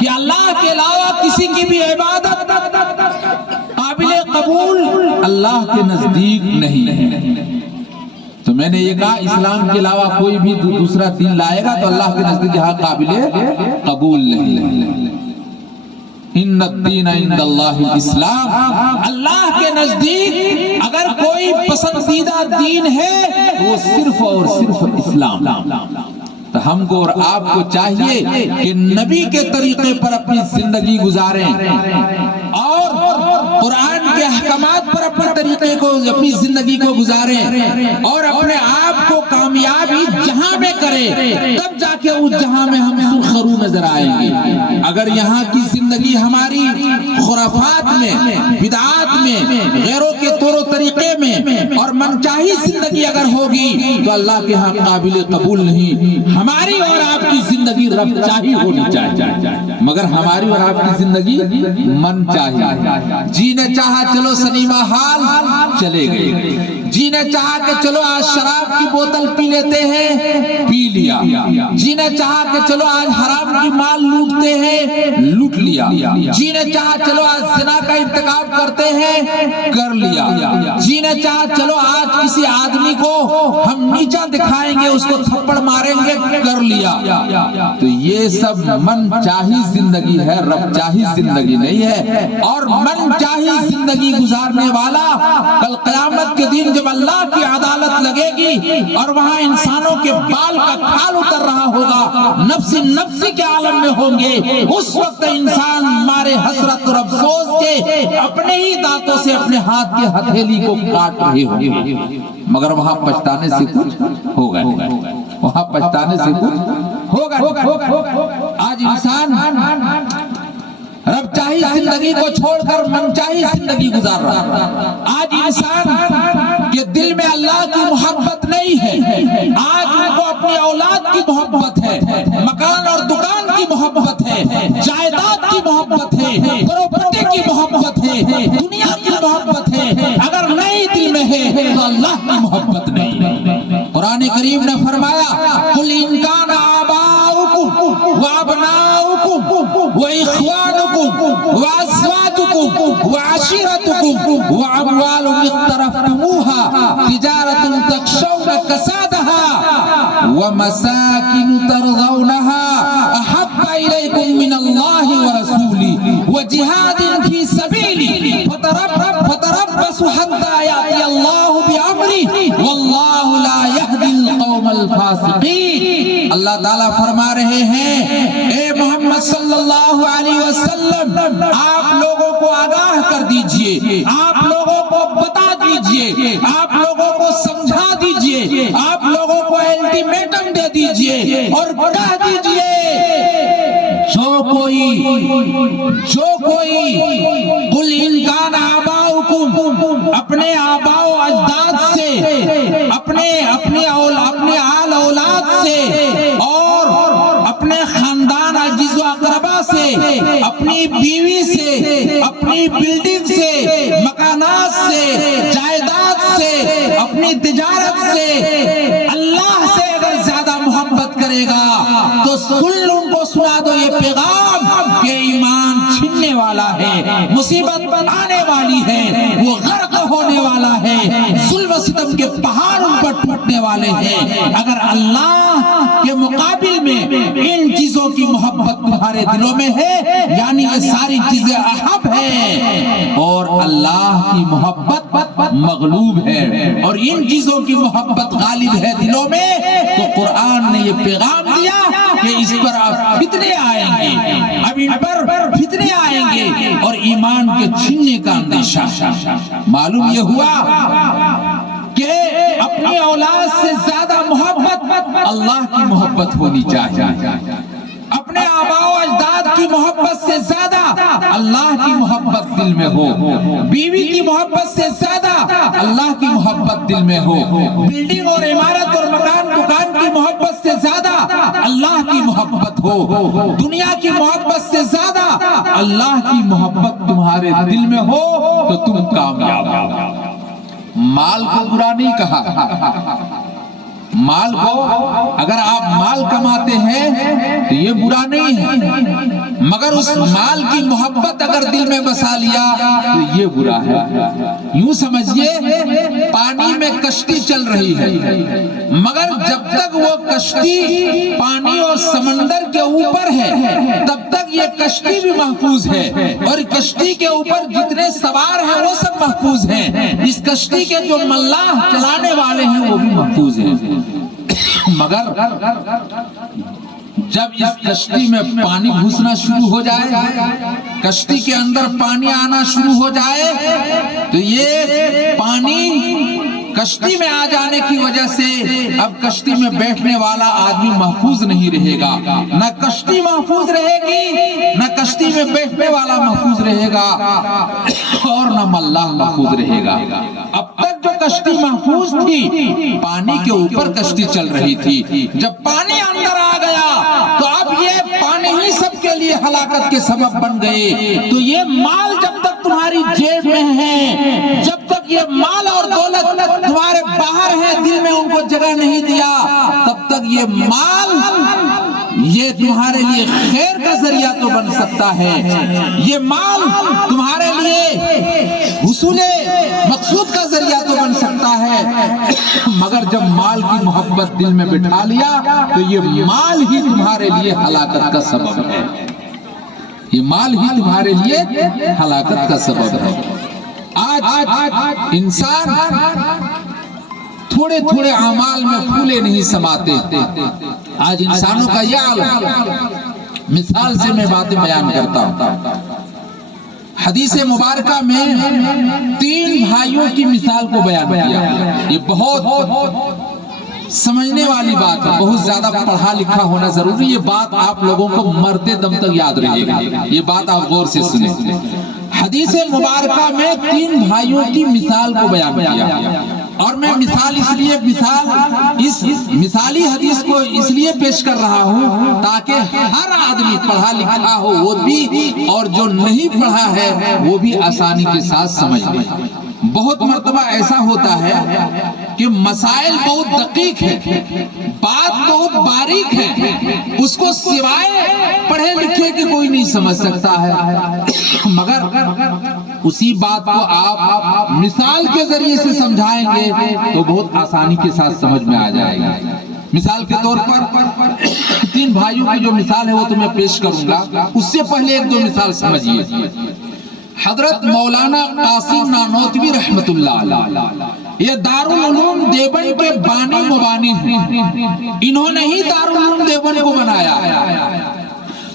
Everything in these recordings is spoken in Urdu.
کہ اللہ کے علاوہ کسی کی بھی عبادت قابل قبول اللہ کے نزدیک نہیں ہے۔ تو میں نے یہ کہا اسلام کے علاوہ کوئی بھی دوسرا دین لائے گا تو اللہ کے نزدیک یہاں قابل قبول نہیں۔ ان الدین عند اللہ الاسلام، اللہ کے نزدیک اگر کوئی پسندیدہ دین ہے تو وہ صرف اور صرف اسلام۔ تو ہم کو اور آپ کو چاہیے کہ نبی کے طریقے پر اپنی زندگی گزاریں اور قرآن کے احکامات پر اپنے طریقے کو اپنی زندگی کو گزاریں اور اپنے آپ کو کامیابی جہاں میں کریں، تب جا کے اس جہاں میں ہم سرخرو نظر آئیں گے۔ اگر یہاں کی زندگی ہماری خرافات میں، بدعات میں، غیروں کے طور و طریقے میں اور منچاہی زندگی اگر ہوگی تو اللہ کے ہاں قابل قبول نہیں۔ ہماری اور آپ کی زندگی رب چاہی ہونی چاہیے، مگر ہماری اور آپ کی زندگی من چاہیے۔ جی نے چاہا چلو سنیما ہال چلے گئے، جی نے چاہا کہ چلو آج شراب کی بوتل پی لیتے ہیں، پی لیا، جی نے چاہا کہ چلو آج حرام کی مال لوٹتے ہیں، لوٹ لیا، جی نے چاہا چلو آج زنا کا ارتکاب کرتے ہیں، کر لیا، جی نے چاہا چلو آج کسی آدمی کو ہم نیچا دکھائیں گے، اس کو تھپڑ ماریں گے، کر لیا۔ تو یہ سب من چاہی زندگی ہے، رب چاہی زندگی نہیں ہے۔ اور من چاہی زندگی گزارنے والا کل قیامت کے دن جب اللہ کی عدالت لگے گی اور وہاں انسانوں کے بال کا کھال اتر رہا ہوگا، نفسی نفسی کے عالم میں ہوں گے، اس وقت انسان مارے حسرت اور افسوس کے اپنے ہی دانتوں سے اپنے ہاتھ کی ہتھیلی کو کاٹ رہے ہوں گے، مگر وہاں پچھتانے سے کچھ ہوگا نہیں، وہاں پچھتانے سے کچھ ہوگا نہیں۔ آج انسان رب چاہی زندگی کو چھوڑ کر من چاہی زندگی گزار رہا۔ آج انسان کے دل میں اللہ کی محبت نہیں ہے، آج ان کو اپنی اولاد کی محبت ہے، مکان اور دکان کی محبت ہے، جائیداد کی محبت ہے، پراپرٹی کی محبت ہے، دنیا کی محبت ہے۔ اگر نہیں دل میں ہے تو اللہ کی محبت نہیں۔ قرآن کریم نے فرمایا قل ان کان آباؤکم وابناؤکم واخوانکم وازواجکم وعشیرتکم واموال اقترفتموها تجارة تخشون کسادها ومساکن ترضونها احب الیکم من اللہ ورسولہ وجہاد فی سبیلہ فتربصوا حتی یأتی اللہ بامرہ واللہ لا یہدی القوم الفاسقین۔ اللہ تعالیٰ فرما رہے ہیں اے محمد صلی اللہ علیہ وسلم، آپ لوگوں کو آگاہ کر دیجئے، آپ لوگوں کو بتا دیجئے، آپ لوگوں کو سمجھا دیجئے، آپ لوگوں کو الٹیمیٹم دے دیجئے اور کہہ دیجئے جو کوئی قل ان کان آباؤکم، اپنے آباء و اجداد سے، اپنے آل اولاد سے اور اپنے خاندان عزیز و اقربا سے، اپنی بیوی سے، اپنی بلڈنگ سے، مکانات سے، جائیداد سے، اپنی تجارت سے اللہ سے اگر زیادہ محبت کرے گا تو کل ان کو سنا دو یہ پیغام کہ ایمان چھننے والا ہے، مصیبت آنے والی ہے، وہ غرق ہونے والا ہے، ظلم و ستم کے پہاڑ ان پر ٹوٹنے والے ہیں۔ اگر اللہ کے مقابل میں ان چیزوں کی محبت تمہارے دلوں میں ہے، یعنی یہ ساری چیزیں احب ہیں اور اللہ کی محبت مغلوب ہے اور ان چیزوں کی محبت غالب ہے دلوں میں، تو قرآن نے یہ پیغام دیا کہ اس پر فتنے آئیں گے، اب ان پر فتنے آئیں گے اور ایمان کے چھننے کا اندیشہ۔ معلوم یہ ہوا کہ اپنی اولاد سے زیادہ محبت اللہ کی محبت ہونی چاہیے، اپنے آباء و اجداد کی محبت سے زیادہ اللہ کی محبت دل میں ہو، بیوی کی محبت سے زیادہ اللہ کی محبت دل میں ہو، بلڈنگ اور عمارت اور مکان دکان کی محبت سے زیادہ اللہ کی محبت ہو، دنیا کی محبت سے زیادہ اللہ کی محبت تمہارے دل میں ہو تو تم کامیاب ہو۔ مال کو برا نہیں کہا، مال کو اگر آپ مال کماتے ہیں تو یہ برا نہیں ہے، مگر اس مال کی محبت اگر دل میں بسا لیا تو یہ برا ہے۔ یوں سمجھیے پانی میں کشتی چل رہی ہے، مگر جب تک وہ کشتی پانی اور سمندر کے اوپر ہے تب تک یہ کشتی بھی محفوظ ہے، اور کشتی کے اوپر جتنے سوار ہیں وہ سب محفوظ ہیں، اس کشتی کے جو ملاح چلانے والے ہیں وہ بھی محفوظ ہیں۔ مگر جب اس کشتی میں پانی گھسنا شروع ہو جائے، کشتی کے اندر پانی آنا شروع ہو جائے، تو یہ پانی کشتی میں آ جانے کی وجہ سے اب کشتی میں بیٹھنے والا آدمی محفوظ نہیں رہے گا، نہ کشتی محفوظ رہے گی، نہ کشتی میں بیٹھنے والا محفوظ رہے گا، اور نہ ملاح محفوظ رہے گا۔ اب تک جو کشتی محفوظ تھی، پانی کے اوپر کشتی چل رہی تھی، جب پانی اندر آ گیا تو اب یہ پانی ہی سب کے لیے ہلاکت کے سبب بن گئے۔ تو یہ مال جب تک تمہاری جیب میں ہے، جب تک یہ مال اور دولت تمہارے باہر ہے، دل میں ان کو جگہ نہیں دیا، تب تک یہ مال یہ تمہارے لیے خیر کا ذریعہ تو بن سکتا ہے، یہ مال تمہارے لیے حصول مقصود کا ذریعہ تو بن سکتا ہے، مگر جب مال کی محبت دل میں بٹھا لیا تو یہ مال ہی تمہارے لیے ہلاکت کا سبب ہے، یہ مال ہی تمہارے لیے ہلاکت کا سبب ہے۔ آج انسان تھوڑے تھوڑے اعمال میں پھولے نہیں سماتے، آج انسانوں کا یہ عالم۔ مثال سے میں باتیں بیان کرتا ہوں۔ حدیث مبارکہ میں 3 بھائیوں کی مثال کو بیان کیا، یہ بہت سمجھنے والی بات ہے، بہت زیادہ پڑھا لکھا ہونا ضروری، یہ بات آپ لوگوں کو مرتے دم تک یاد رہے گا، یہ بات آپ غور سے سنیں۔ حدیث مبارکہ میں 3 بھائیوں کی مثال کو بیان کیا، اور میں مثال اس مثالی حدیث کو اس لیے پیش کر رہا ہوں تاکہ ہر آدمی پڑھا لکھا ہو وہ بھی، اور جو نہیں پڑھا ہے وہ بھی آسانی کے ساتھ سمجھ لے۔ بہت مرتبہ ایسا ہوتا ہے کہ مسائل بہت دقیق ہے، بات بہت باریک ہے، اس کو سوائے پڑھے لکھے کے کوئی نہیں سمجھ سکتا ہے، مگر اسی بات کو آپ مثال کے ذریعے سے سمجھائیں گے تو بہت آسانی کے ساتھ سمجھ میں آ جائے گا۔ مثال کے طور پر 3 بھائیوں کی جو مثال ہے وہ تو میں پیش کروں گا، اس سے پہلے 1-2 مثال سمجھیے۔ حضرت مولانا قاسم نانوتوی رحمت اللہ علیہ، یہ دارالعلوم دیوبند کے بانی مبانی ہیں، انہوں نے ہی دارالعلوم دیوبند کو بنایا۔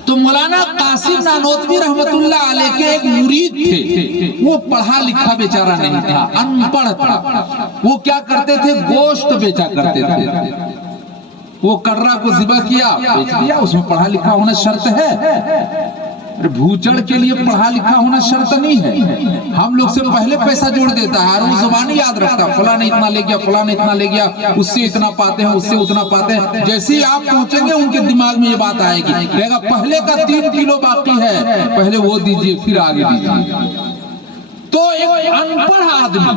تو مولانا قاسم نانوتوی رحمت اللہ علیہ کے ایک مرید تھے، وہ پڑھا لکھا بیچارہ نہیں تھا، ان پڑھ تھا۔ وہ کیا کرتے تھے؟ گوشت بیچا کرتے تھے۔ وہ کرہ کو ذبح کیا، بیچ دیا، اس میں پڑھا لکھا ہونا شرط ہے؟ بھوچڑ کے لیے پڑھا لکھا ہونا شرط نہیں ہے، ہم لوگ سے پہلے پیسہ جوڑ دیتا ہے اور وہ زبان یاد رکھتا ہے، فلاں نے اتنا لے گیا، فلاں نے اتنا لے گیا، اس سے اتنا پاتے ہیں، اس سے اتنا پاتے ہیں۔ جیسے ہی آپ پہنچیں گے ان کے دماغ میں یہ بات آئے گی، کہے گا پہلے کا 3 کلو باقی ہے، پہلے وہ دیجئے پھر آگے دیجئے۔ تو ایک ان پڑھ آدمی،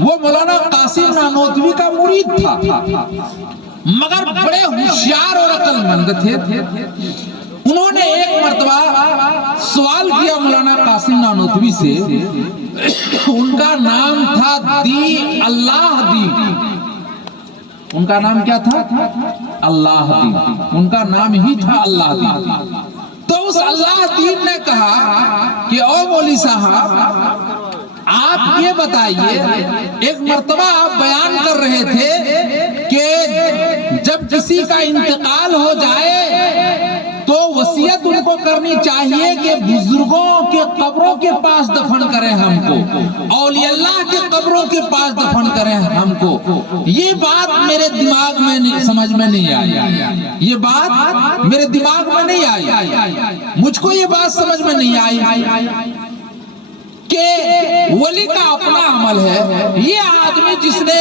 وہ مولانا قاسم نانوتوی کا مرید تھا، مگر بڑے ہوشیار اور عقل مند تھے۔ انہوں نے ایک مرتبہ سوال کیا مولانا قاسم نانوتوی سے، ان کا نام تھا دی اللہ دی، ان کا نام کیا تھا؟ اللہ دی، ان کا نام ہی تھا اللہ دی۔ تو اس اللہ دین نے کہا کہ او مولوی صاحب آپ یہ بتائیے، ایک مرتبہ آپ بیان کر رہے تھے کہ جب کسی کا انتقال ہو جائے تو وصیت ان کو کرنی چاہیے کہ بزرگوں کے قبروں کے پاس دفن کریں ہم کو، اولیاء اللہ کے قبروں کے پاس دفن کریں ہم کو۔ یہ بات میرے دماغ میں سمجھ میں نہیں آئی، یہ بات میرے دماغ میں نہیں آئی، مجھ کو یہ بات سمجھ میں نہیں آئی کہ ولی کا اپنا عمل ہے، یہ آدمی جس نے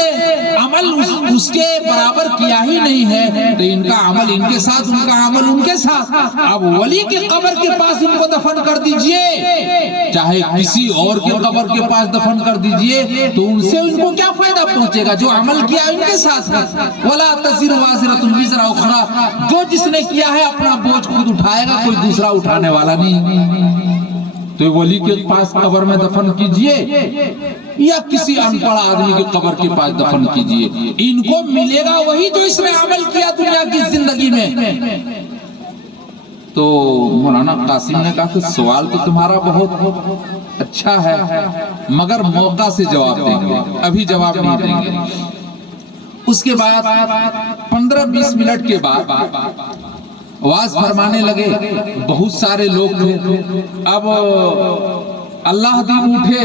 عمل اس کے برابر کیا ہی نہیں ہے تو ان کا عمل ان کے ساتھ، ان کا عمل ان کے ساتھ۔ اب ولی کے قبر کے پاس ان کو دفن کر دیجئے، چاہے کسی اور کے قبر کے پاس دفن کر دیجئے، تو ان سے ان کو کیا فائدہ پہنچے گا؟ جو عمل کیا ان کے ساتھ ہے۔ وَلَا تَزِرُ وَازِرَةٌ وِزْرَ أُخْرَىٰ، جو جس نے کیا ہے اپنا بوجھ خود اٹھائے گا، کوئی دوسرا اٹھانے والا نہیں۔ تو ولی کے پاس قبر میں دفن کیجئے یا کسی ان پڑھ آدمی کے قبر کے پاس دفن کیجئے، ان کو ملے گا وہی جو اس نے عمل کیا دنیا کی زندگی میں۔ تو مولانا قاسم نے کہا کہ سوال تو تمہارا بہت اچھا ہے، مگر موقع سے جواب دیں گے، ابھی جواب نہیں دیں گے۔ اس کے بعد 15-20 منٹ کے بعد آواز فرمانے لگے، بہت سارے لوگ تھے۔ اب اللہ دین اٹھے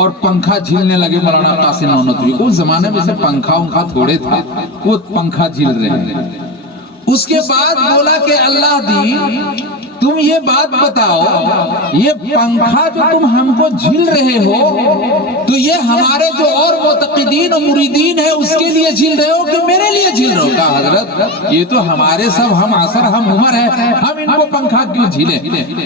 اور پنکھا جھیلنے لگے مولانا قاسم نانوتوی کو۔ اس زمانے میں سے پنکھا تھوڑے تھا، وہ پنکھا جھیل رہے ہیں۔ اس کے بعد بولا کہ اللہ دین تم یہ بات بتاؤ، یہ پنکھا جو تم ہم کو جھیل رہے ہو تو یہ ہمارے جو اور معتقدین و مریدین ہیں اس کے لیے جھیل رہے ہو کہ میرے لیے جھیل رہے ہو؟ کہا حضرت یہ تو ہمارے سب ہم عصر ہم عمر ہیں، ہم ان کو پنکھا کیوں جھیلیں؟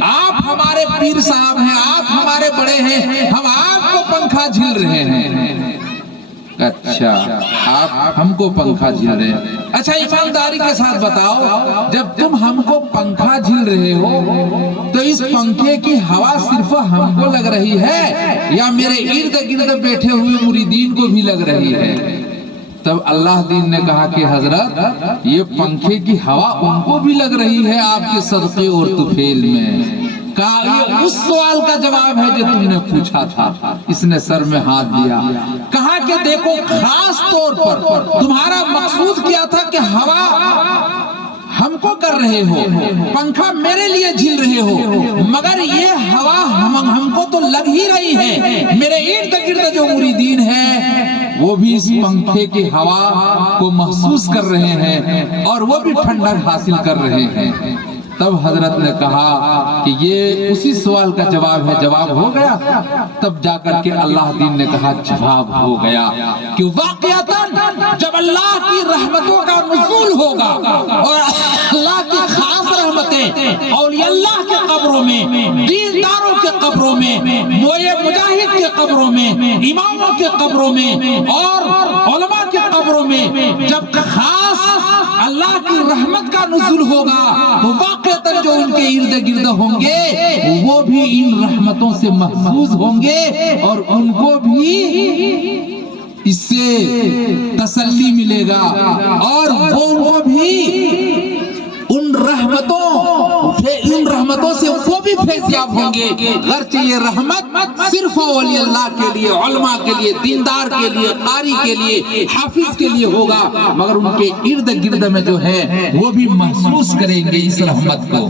آپ ہمارے پیر صاحب ہیں، آپ ہمارے بڑے ہیں، ہم آپ کو پنکھا جھیل رہے ہیں۔ اچھا آپ ہم کو پنکھا جھیل رہے ہیں، اچھا ایمانداری کے ساتھ بتاؤ، جب تم ہم کو پنکھا جھیل رہے ہو تو اس پنکھے کی ہوا صرف ہم کو لگ رہی ہے یا میرے ارد گرد بیٹھے ہوئے مریدین کو بھی لگ رہی ہے؟ تب اللہ دین نے کہا کہ حضرت یہ پنکھے کی ہوا ان کو بھی لگ رہی ہے آپ کے صدقے اور طفیل میں۔ کہا یہ اس سوال کا جواب ہے جو تم نے پوچھا تھا۔ اس نے سر میں ہاتھ دیا، کہا کہ دیکھو خاص طور پر تمہارا مقصود کیا تھا کہ ہوا ہم کو کر رہے ہو، پنکھا میرے لیے جھیل رہے ہو، مگر یہ ہوا ہم کو تو لگ ہی رہی ہے، میرے ارد گرد جو مریدین ہیں وہ بھی اس پنکھے کی ہوا کو محسوس کر رہے ہیں اور وہ بھی ٹھنڈک حاصل کر رہے ہیں۔ تب حضرت نے کہا کہ یہ اسی سوال کا جواب ہے، جواب ہو گیا۔ تب جا کر کے اللہ دین نے کہا جواب ہو گیا کہ واقعتاً جب اللہ کی رحمتوں کا نزول ہوگا اور اللہ کی خاص رحمتیں اولیاء اللہ کے قبروں میں، دینداروں کے قبروں میں، موئے مجاہد کے قبروں میں، اماموں کے قبروں میں اور علماء کے قبروں میں جب خاص اللہ کی رحمت کا نزول ہوگا تو واقعتاً جو ان کے ارد گرد ہوں گے وہ بھی ان رحمتوں سے محفوظ ہوں گے اور ان کو بھی اس سے تسلی ملے گا اور وہ ان کو بھی ان رحمتوں سے وہ بھی فیضیاب ہوں گے۔ گرچہ یہ رحمت صرف اولیاء اللہ کے لیے، علماء کے لیے، دیندار کے لیے، قاری کے لیے، حافظ کے لیے ہوگا، مگر ان کے ارد گرد میں جو ہے وہ بھی محسوس کریں گے اس رحمت کو۔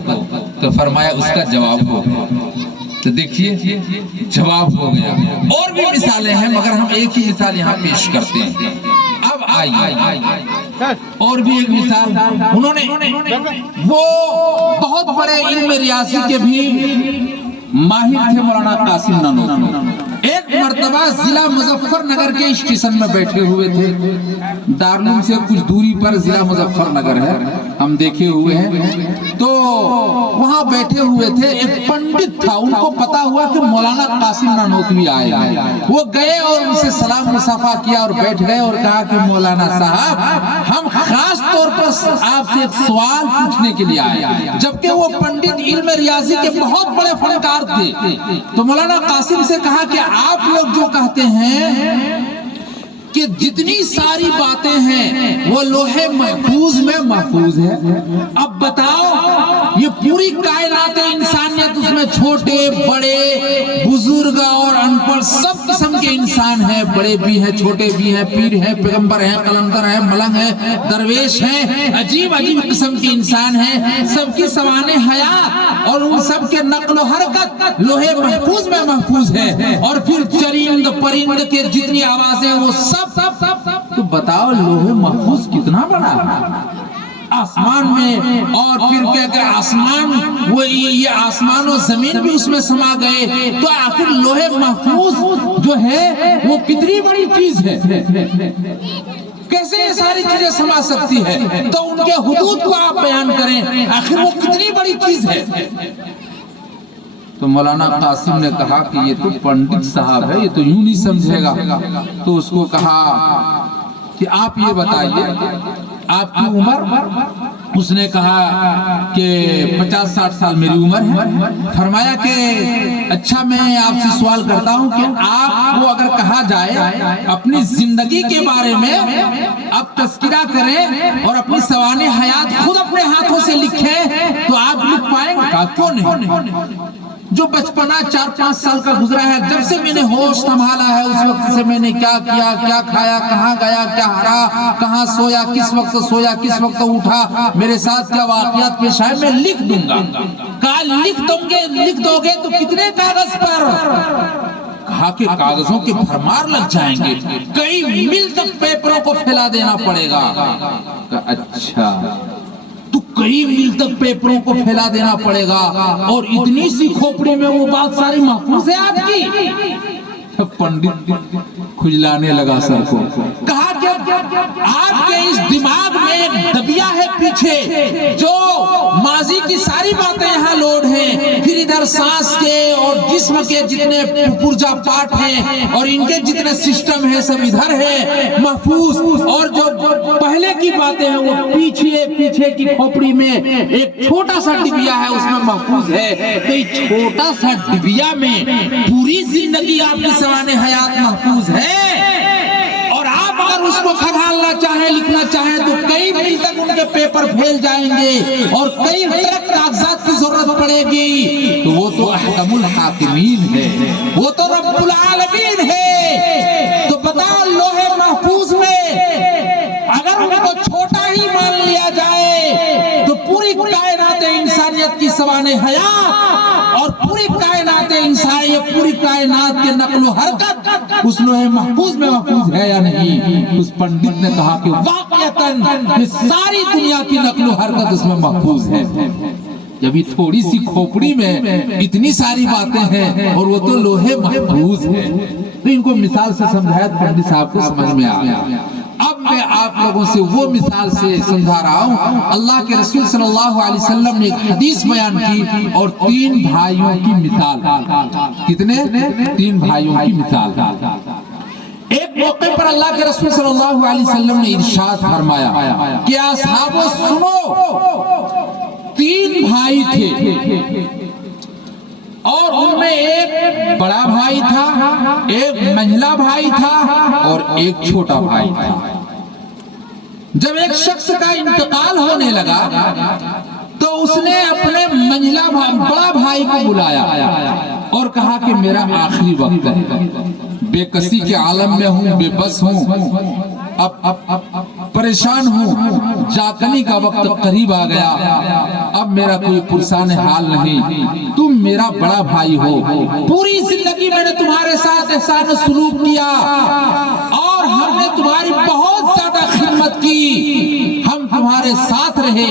تو فرمایا اس کا جواب ہو گیا۔ تو دیکھیے جواب ہو گیا۔ اور بھی مثالیں ہیں مگر ہم ایک ہی مثال یہاں پیش کرتے ہیں۔ اب آئیے اور بھی ایک مثال، انہوں نے وہ بہت بڑے علم ریاضی کے بھی ماہر تھے مولانا قاسم نانوتوی۔ ایک مرتبہ ضلع مظفر نگر کے اسٹیشن میں بیٹھے ہوئے تھے، دارالعلوم سے کچھ دوری پر ضلع مظفر نگر ہے، ہم دیکھے ہوئے ہیں۔ تو وہاں بیٹھے ہوئے تھے، ایک پنڈت تھا، ان کو پتا ہوا کہ مولانا قاسم نانوتوی آئے ہیں۔ وہ گئے اور ان سے سلام مصافحہ کیا اور بیٹھ گئے اور کہا کہ مولانا صاحب ہم خاص طور پر آپ سے ایک سوال پوچھنے کے لیے آئے ہیں۔ جبکہ وہ پنڈت علم ریاضی کے بہت بڑے فنکار تھے۔ تو مولانا قاسم سے کہا کہ آپ لوگ جو کہتے ہیں کہ جتنی ساری باتیں ہیں وہ لوح محفوظ میں محفوظ ہے، اب بتاؤ یہ پوری کائنات انسانیت اس میں چھوٹے بڑے بزرگ اور ان پڑھ سب قسم کے انسان ہیں، بڑے بھی ہیں چھوٹے بھی ہیں، پیر ہیں پیغمبر ہیں قلندر ہیں ملنگ ہیں درویش ہیں، عجیب عجیب قسم کے انسان ہیں، سب کی سوانح حیات اور ان سب کے نقل و حرکت لوح محفوظ میں محفوظ ہے، اور پھر چرند پرند کے جتنی آوازیں وہ سب تو بتاؤ لوح محفوظ کتنا بڑا ہے؟ آسمان میں، اور پھر کیا کہ آسمان، وہ یہ آسمان و زمین بھی اس میں سما گئے، تو آخر لوح محفوظ جو ہے وہ کتنی بڑی چیز ہے، کیسے یہ ساری چیزیں سما سکتی ہے؟ تو ان کے حدود کو آپ بیان کریں، آخر وہ کتنی بڑی چیز ہے۔ تو مولانا قاسم نے کہا کہ یہ تو پنڈت صاحب ہے، یہ تو یوں نہیں سمجھے گا۔ تو اس کو کہا کہ آپ یہ بتائیے آپ کی عمر؟ اس نے کہا کہ 50-60 سال میری عمر ہے۔ فرمایا کہ اچھا میں آپ سے سوال کرتا ہوں کہ آپ کو اگر کہا جائے اپنی زندگی کے بارے میں آپ تذکرہ کریں اور اپنی سوانح حیات خود اپنے ہاتھوں سے لکھیں تو آپ لکھ پائیں گے؟ کہا کیوں نہیں، جو بچپنا 4-5 سال کا گزرا ہے، جب سے میں نے ہوش سنبھالا ہے اس وقت سے میں نے کیا کیا، کیا کھایا، کہاں گیا، کیا ہرا، کہاں سویا، کس وقت سویا، کس وقت اٹھا، میرے ساتھ کیا واقعات پیش آئے، میں لکھ دوں گا۔ کہا لکھ دو گے تو کتنے کاغذ پر؟ کہا کہ کاغذوں کے بھرمار لگ جائیں گے، کئی میل تک پیپروں کو پھیلا دینا پڑے گا۔ کہا اچھا، تو کئی میل تک پیپروں کو پھیلا دینا پڑے گا، اور اتنی سی کھوپڑی میں وہ بات ساری محفوظ ہے آپ کی؟ پنڈت کھجلانے لگا سر کو۔ کہا کہ آپ کے اس دماغ میں ایک دبیا ہے پیچھے، جو ماضی کی ساری باتیں یہاں لوڈ ہیں، پھر ادھر سانس کے اور جسم کے جتنے پرجا پاٹ ہیں اور ان کے جتنے سسٹم ہیں سب ادھر ہے محفوظ، اور جو پہلے کی باتیں ہیں وہ پیچھے کی کھوپڑی میں ایک چھوٹا سا ڈبیا ہے اس میں محفوظ ہے۔ تو یہ چھوٹا سا ڈبیا میں پوری زندگی آپ کی سوانح حیات محفوظ ہے، اور آپ اگر اس کو کھنگالنا چاہیں، لکھنا چاہیں تو کئی میل تک ان کے پیپر پھیل جائیں گے اور کئی ٹرک کاغذات کی ضرورت پڑے گی۔ تو وہ تو احکم الحاکمین ہے، وہ تو رب العالمین ہے۔ تو بتا لوح محفوظ میں اگر ان کو چھوٹا ہی مان لیا جائے تو پوری کائنات انسانیت کی سوانح حیات اور پوری کائنات انسانیت، پوری کائنات کے نقل و حرکت اس لوح محفوظ میں محفوظ ہے یا نہیں؟ اس پنڈت نے کہا کہ واقعتاً یہ ساری دنیا کی نقل و حرکت اس میں محفوظ ہے۔ جب یہ تھوڑی سی کھوپڑی میں اتنی ساری باتیں ہیں اور وہ تو لوح محفوظ ہے۔ تو ان کو مثال سے سمجھایا، پنڈت صاحب کو سمجھ میں آ گیا۔ اب میں آپ لوگوں سے وہ مثال سے سمجھا رہا ہوں۔ اللہ کے رسول صلی اللہ علیہ وسلم نے ایک حدیث بیان کی اور 3 بھائیوں کی مثال۔ کتنے؟ 3 بھائیوں کی مثال۔ ایک موقع پر اللہ کے رسول صلی اللہ علیہ وسلم نے ارشاد فرمایا کہ اصحابو سنو، 3 بھائی تھے اور ان میں ایک بڑا بھائی تھا، ایک منجھلا بھائی تھا اور ایک چھوٹا بھائی تھا۔ جب ایک شخص کا انتقال ہونے لگا تو اس نے اپنے بڑا بھائی کو بلایا اور کہا کہ میرا آخری وقت ہے، بے کسی کے عالم میں ہوں، بے بس ہوں، اب پریشان ہوں، جاگنے کا وقت قریب آ گیا، اب میرا کوئی پرسان حال نہیں، تم میرا بڑا بھائی ہو، پوری زندگی میں نے تمہارے ساتھ احسان و سلوک کیا اور ہم نے تمہاری بہت زیادہ خدمت کی، ہم تمہارے ساتھ رہے،